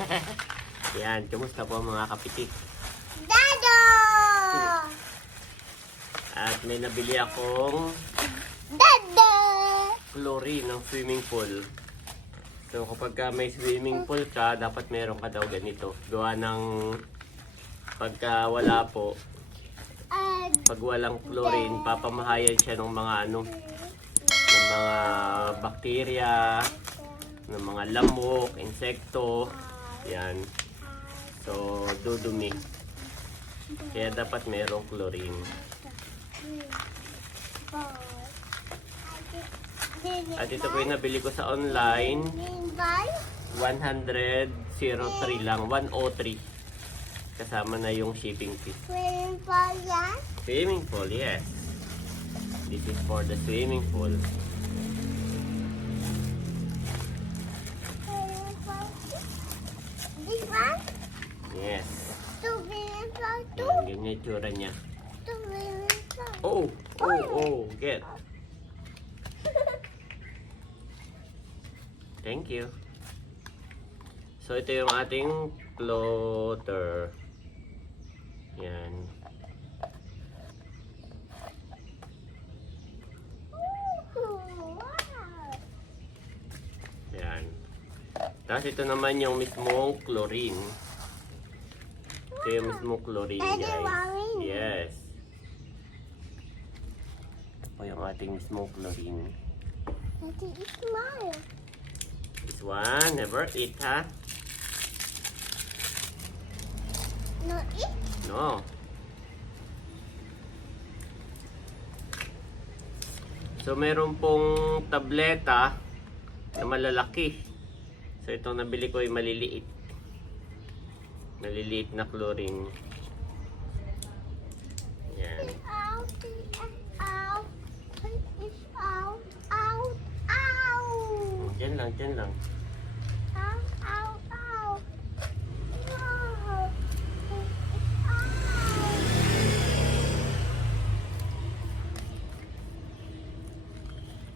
Yan, kumusta po mga kapitik? Dado! At may nabili akong Dado! chlorine ng swimming pool. So kapag ka may swimming pool ka, dapat meron ka daw ganito. Gawa ng pagka wala po, pag walang chlorine, papamahayan siya ng mga ano, ng mga bakterya, ng mga lamok, insekto, yan. So, dudumi. Kaya dapat merong chlorine. At ito po yung nabili ko sa online. 100.03 lang. 103. Kasama na yung shipping fee. Swimming pool, yes. This is for the swimming pool. Yan, ganyan yung tsura niya. Oh! Oh! Oh! Get! Thank you. So, ito yung ating floater. Yan. Yan. Tapos ito naman yung mismong chlorine. Ito yung mismong chlorine, guys. Yes. Ito po yung ating mismong chlorine. This one, never eat, ha? No, it. No. So, meron pong tableta na malalaki. So, itong nabili ko ay maliliit. Maliliit na chlorine. Yan. Diyan lang, diyan lang.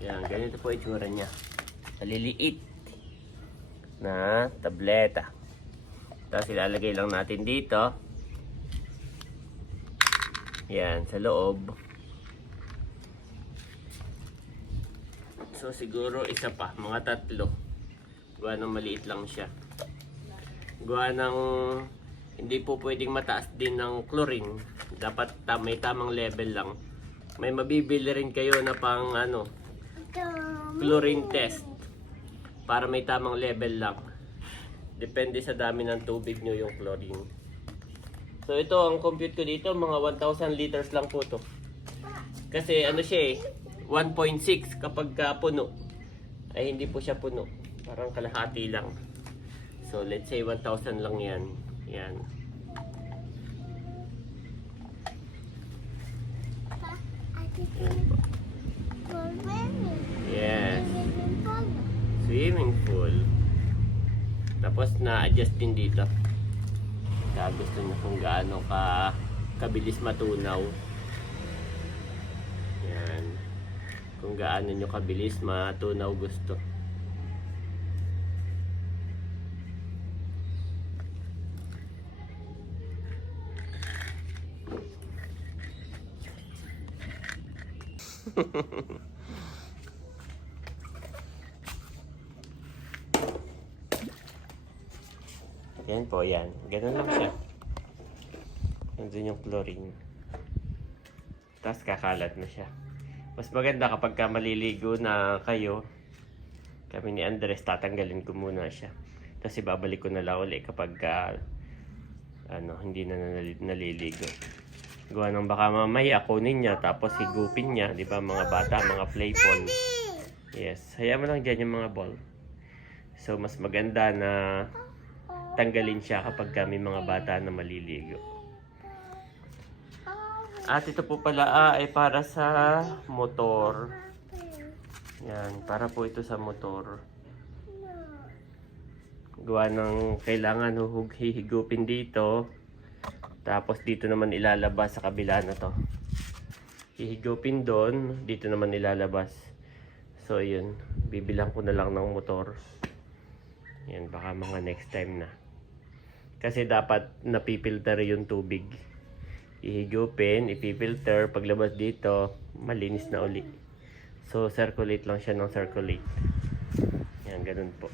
Yan, ganito po itsura niya. Maliliit na tableta. Tapos ilalagay lang natin dito. Yan, sa loob. So siguro isa pa, mga tatlo. Gawa ng maliit lang siya. Gawa ng hindi po pwedeng mataas din ng chlorine. Dapat ta- may tamang level lang. May mabibili rin kayo na pang ano, chlorine test para may tamang level lang. Depende sa dami ng tubig nyo yung chlorine. So ito, ang compute ko dito, mga 1,000 liters lang po to. Kasi ano siya eh, 1.6 kapag ka puno. Ay hindi po siya puno. Parang kalahati lang. So let's say 1,000 lang yan. Yan. Yes. Swimming pool. Tapos na-adjust din dito. Kaya gusto niyo kung gaano ka kabilis matunaw. Yan. Kung gaano niyo kabilis matunaw gusto. Yan po, yan. Ganun lang siya. Nandun yung chlorine. Tapos kakalat na siya. Mas maganda kapag ka maliligo na kayo, kami ni Andres, tatanggalin ko muna siya. Tapos ibabalik ko na lang ulit kapag ka, ano, hindi na nali- naliligo. Gawa ng baka mamaya kunin niya tapos higupin niya, di ba mga bata, mga play ball. Yes, hayaan mo lang dyan yung mga ball. So mas maganda na tanggalin siya kapag kami mga bata na maliligo. At ito po pala ah, ay para sa motor. Yan, para po ito sa motor. Gawa ng kailangan hihigupin dito. Tapos dito naman ilalabas sa kabila na to. Hihigupin doon, dito naman ilalabas. So yun, bibilang ko na lang ng motor. Yan, baka mga next time na. Kasi dapat napipilter yung tubig. Ihigupin, ipipilter, paglabas dito, malinis na uli. So, circulate lang siya ng circulate. Yan, ganun po.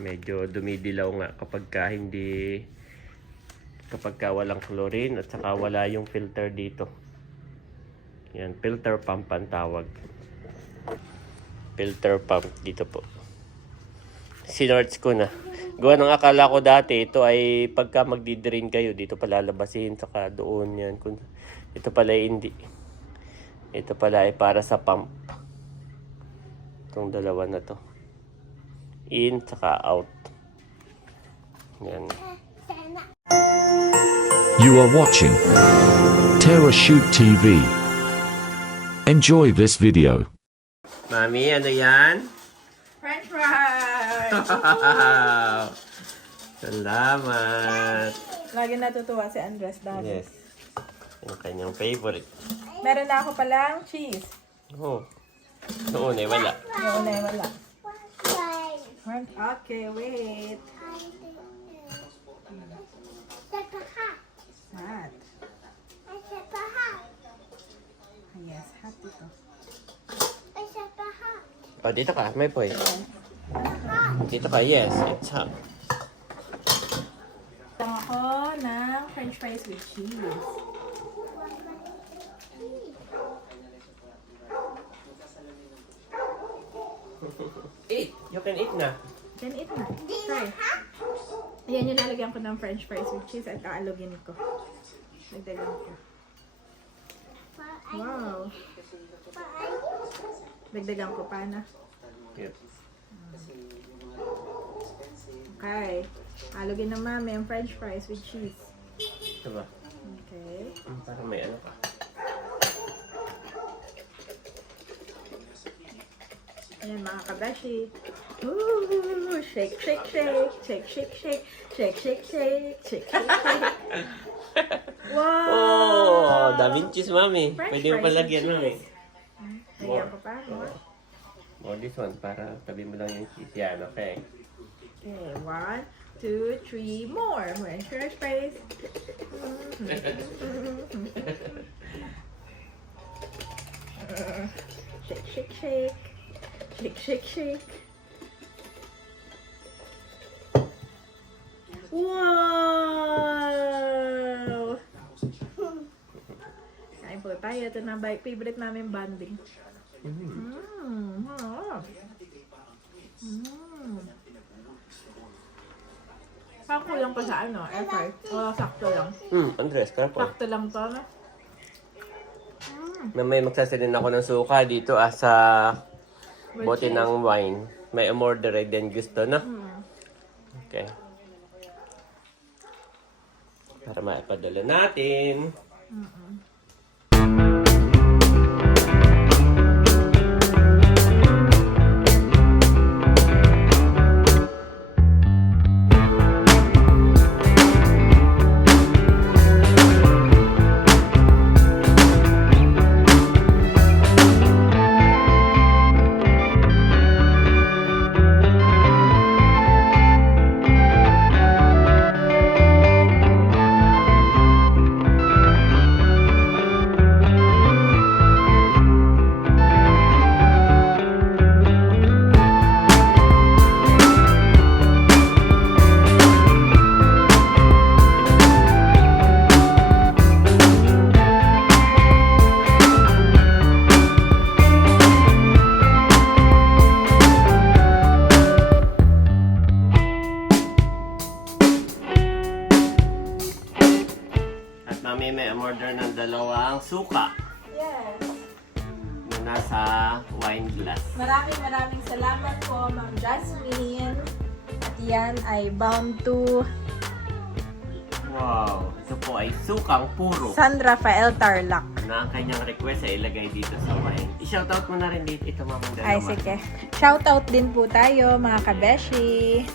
Medyo dumidilaw nga kapag ka hindi kapag ka walang chlorine at saka wala yung filter dito. Yan, filter pump ang tawag. Filter pump dito po. Sinorts ko na. Gawa ng akala ko dati, ito ay pagka magdi-drain kayo, dito pala lalabasin, saka doon yan. Kung, ito pala ay hindi. Ito pala ay para sa pump. Itong dalawa na to. In, saka out. Yan. You are watching Terra Shoot TV. Enjoy this video. Mami, ano yan? French fries! Wow! Salamat! Lagi natutuwa si Andres dati. Yes. Yung kanyang favorite. Meron na ako palang cheese. Oh. Noon eh, wala. Yung una yung wala. Okay, wait. Sa hot. Ay. Yes, hot ito. Ay, sa hot. Oh, dito ka. May boy. Dito ka. Yes. It's hot. Lang ako ng french fries with cheese. Eat. You can eat na. Then eat na. Try. Ayan yung lalagyan ko ng french fries with cheese at aalugin ko. Nagdagan ko. Wow. Dagdagan ko pa na. Yep. Okay. Alugin na mami ang french fries with cheese. Ito ba? Okay. Hmm, Parang may ano ka. Ayan mga kabeshi. Ooh, shake, shake, shake, shake, shake, shake, shake, shake, shake, shake, shake, shake. Wow! Oh, Da Vinci's mami. French Pwede mo palagyan mami. Lagyan ko pa. more. More this one para tabi mo lang yung cheese. Yan, okay. Okay, one, two, three, more. More french fries. shake, shake, shake. Shake, shake, shake. Wow! Kain po tayo. Ito na favorite namin banding. Mmm. harap. Mmm. Parang kulang pa sa ano, air fry. O, sakto lang. Hmm, Andres, careful. Sakto lang to, no? Na may magsasalin ako ng suka dito ah, sa bote ng wine. May umorder din gusto na. Hmm. Okay. Para maipadala natin. At suka Yes. na nasa wine glass. Maraming maraming salamat po, Ma'am Jasmine. At yan ay bound to Wow! Ito po ay sukang puro. San Rafael Tarlac. Na ang kanyang request ay ilagay dito sa wine. I-shoutout mo na rin dito ito mamang dalawa. Ay, sige. Shoutout din po tayo, mga kabeshi.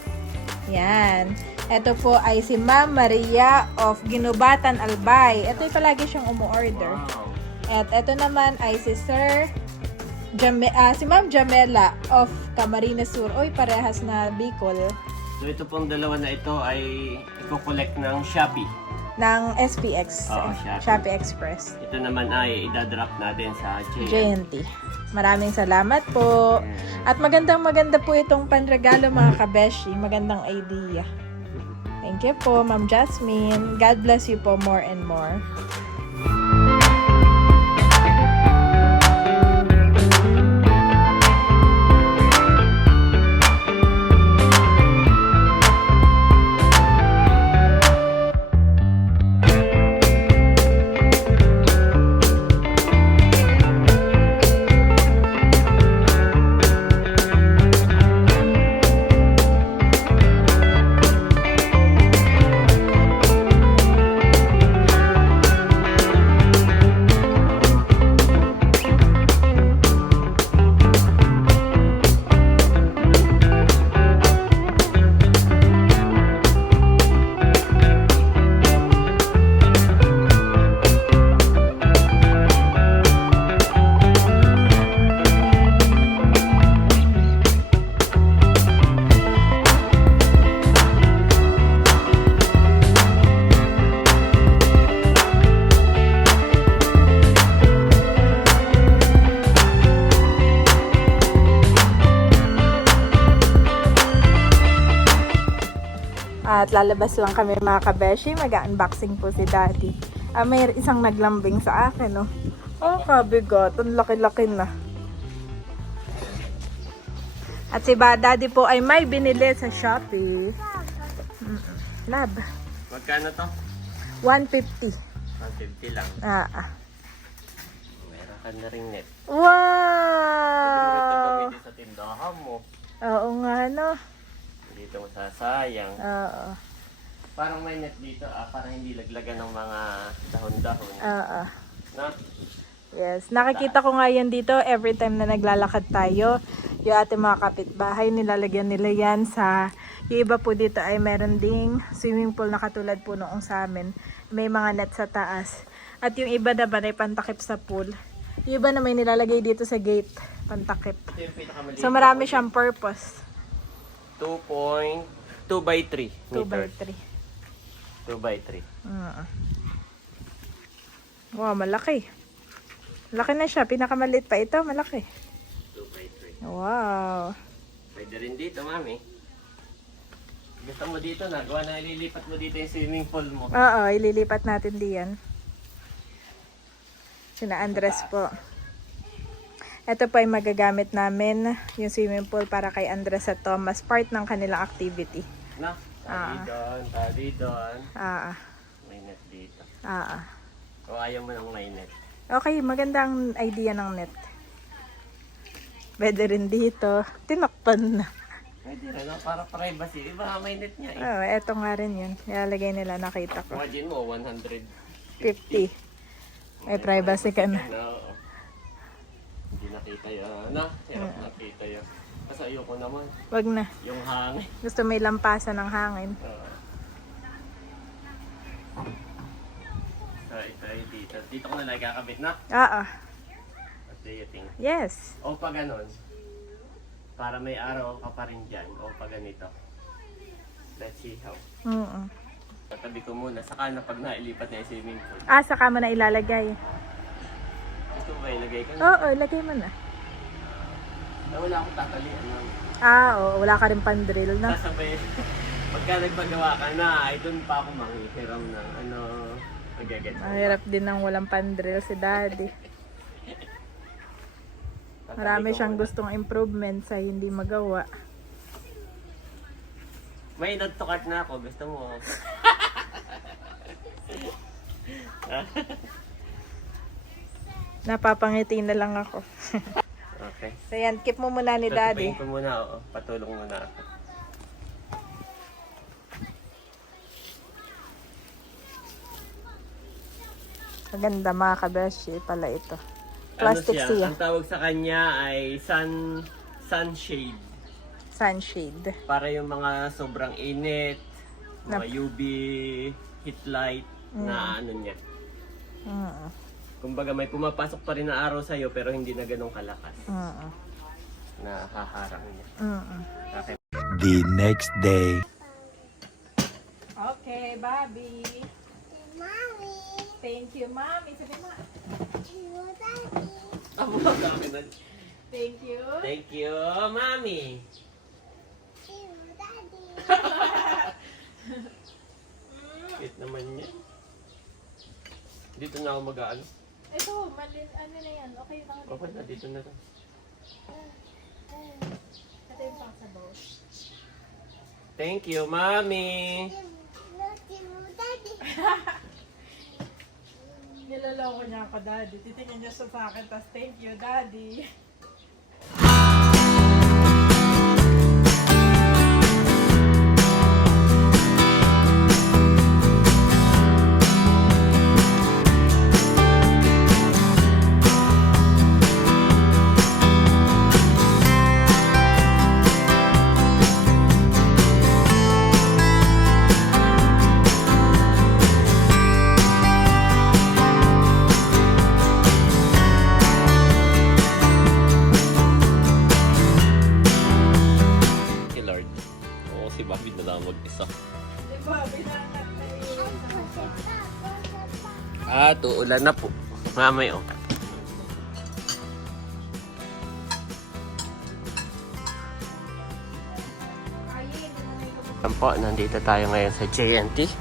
Yan. Ito po ay si Ma'am Maria of Ginubatan Albay. Ito ay palagi siyang umu-order. Wow! At ito naman ay si Sir Jame, ah, si Ma'am Jamela of Camarines Sur. Oy, parehas na Bicol. So ito pong dalawa na ito ay i-collect ng Shopee. Ng SPX. Oo, Shopee. Shopee Express. Ito naman ay idadrop natin sa JN. JNT. Maraming salamat po. At magandang maganda po itong panregalo mga kabeshi. Magandang idea. Thank you po, Ma'am Jasmine. God bless you po more and more. Lalabas lang kami mga kabeshi. Mag-unboxing po si Daddy. Ah, may isang naglambing sa akin, no? Oh, kabigot. Ang laki-laki na. At si ba, Daddy po ay may binili sa Shopee. Lab. Magkano to? 150. 150 lang. Ah, ah. Meron ka na ring net. Pwede mo ito Wow! gamitin sa tindahan mo. Oo nga, no? Dito mo sasayang. Oo. Parang may net dito ah, parang hindi laglagan ng mga dahon-dahon. Oo. Na? Yes, nakikita ko nga yan dito every time na naglalakad tayo. Yung ating mga kapitbahay, nilalagyan nila yan sa... Yung iba po dito ay meron ding swimming pool na katulad po noong sa amin. May mga net sa taas. At yung iba naman ay pantakip sa pool. Yung iba na may nilalagay dito sa gate, pantakip. So marami siyang purpose. 2.2 by 3 2 by meters. 3. 2 by 3. Mm. Wow, malaki. Malaki na siya. Pinakamaliit pa ito, malaki. 2 by 3. Wow. Pwede rin dito, mami. Gusto mo dito na, gawa na ililipat mo dito yung swimming pool mo. Oo, ililipat natin diyan. Sina Andres po. Ito po ay magagamit namin yung swimming pool para kay Andres at Thomas. Part ng kanilang activity. Na, tali Ah. doon, tali doon. Ah, ah, May net dito. ah, ah. O ayaw mo ng may net. Okay, magandang idea ng net. Pwede rin dito. Tinakpan na. Pwede rin, no? para privacy. Iba may net niya eh. Oh, eto nga rin yun. Ilalagay nila, nakita ko. Imagine mo, 100. 50. May privacy ka na. No. Hindi nakita yun. Na, hirap nakita yun. Kasi ayoko naman. Wag na. Yung hangin. Gusto may lampasan ng hangin. Oo. So, ito ay dito. Dito ko na lang kakabit na. Oo. What do you think? Yes. O pa ganon. Para may araw ka pa rin dyan. O pa ganito. Let's see how. Mm Tatabi ko muna. Saka na pag nailipat na yung swimming pool. Ah, saka mo na ilalagay. Gusto mo ba ilagay ko na? Oo, ilagay mo na. Na wala akong tatalian ng Ah, oo, wala ka rin pandrill na. sasabay. Pagka nagpagawa ka na, ay doon pa ako manghihiram ng ano, magagets. Mahirap din ng walang pandrill si daddy. Marami siyang gustong improvement sa hindi magawa. May nod to cart na ako, gusto mo. Napapangiti na lang ako. okay. so yan, keep mo muna ni daddy. Tatapain ko muna, oo. Patulong muna ako. Maganda mga kabeshi pala ito. Plastic ano siya? siya. Ang tawag sa kanya ay sun sunshade. Sunshade. Para yung mga sobrang init, mga Na- UV heat light na ano niya. Mm Kumbaga may pumapasok pa rin na araw sa iyo pero hindi na ganun kalakas mm na haharang niya. mm Okay. the next day. Hey, Bobby. Mommy. Thank you, Mommy. Sabi mo. You daddy. Amo, dami na. Thank you. Thank you, Mami. You daddy. Cute naman niya. Dito na ako mag-ano. Ito, malin, ano na yan? Okay lang. Okay na, dito na lang. Ito yung pang sabaw. Thank you, daddy. Niloloko niya ako, Daddy. Titingin niya sa akin, tapos thank you, Daddy. Tuulan na po. Mamay, oh. Yan po, nandito tayo ngayon sa JNT.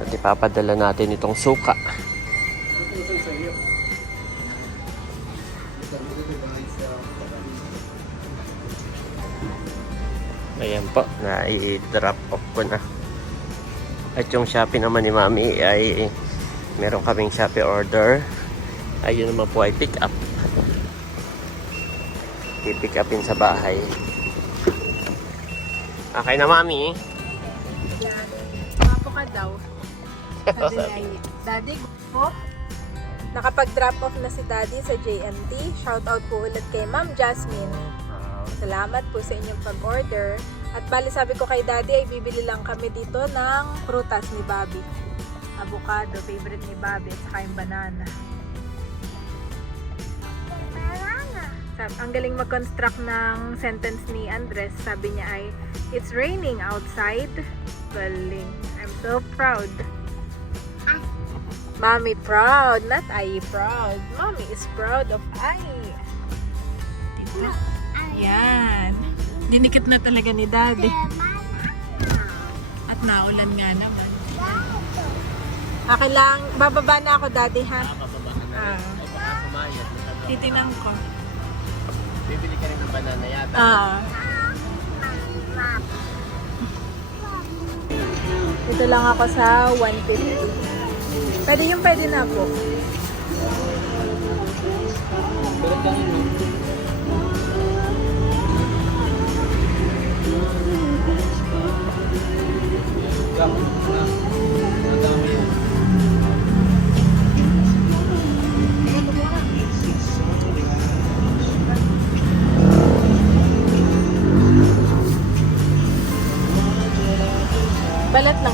At ipapadala natin itong suka. Ayan po, na-drop off ko na. At yung Shopee naman ni Mami ay meron kaming Shopee order. Ayun naman po ay pick up. I-pick upin sa bahay. Okay na Mami. Papo ka daw. Sabi niya, ay, Daddy, po. Nakapag-drop off na si Daddy sa JMT. Shout out po ulit kay Ma'am Jasmine. Salamat po sa inyong pag-order. At bali sabi ko kay Daddy ay bibili lang kami dito ng prutas ni Bobby. Avocado, favorite ni Bobby, at saka yung banana. Banana. Sabi, ang galing mag-construct ng sentence ni Andres. Sabi niya ay, It's raining outside. Galing. I'm so proud. Mommy proud, not I proud. Mommy is proud of I. Diba? Yan. Dinikit na talaga ni Daddy. At naulan nga naman. Akin lang, bababa na ako, Daddy, ha? Nakababahan na Ah. rin. O baka kumayat. Titingnan ko. Bibili ka rin ng banana yata. Ah. Ito lang ako sa 150. Pwede yung pwede na po. Pero Balat lang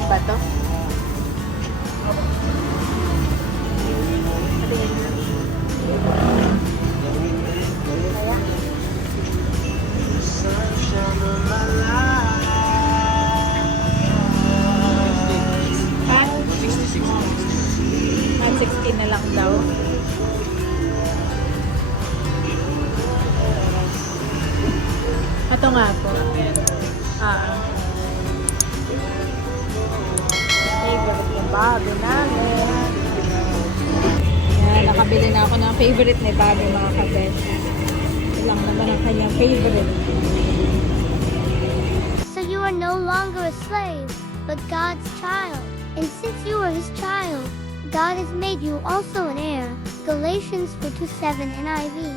Bobby namin. Yan, nakabili na ako ng favorite ni Bobby mga kabes. Ito lang naman ang kanyang favorite. So you are no longer a slave, but God's child. And since you are his child, God has made you also an heir. Galatians 4 to 7 NIV.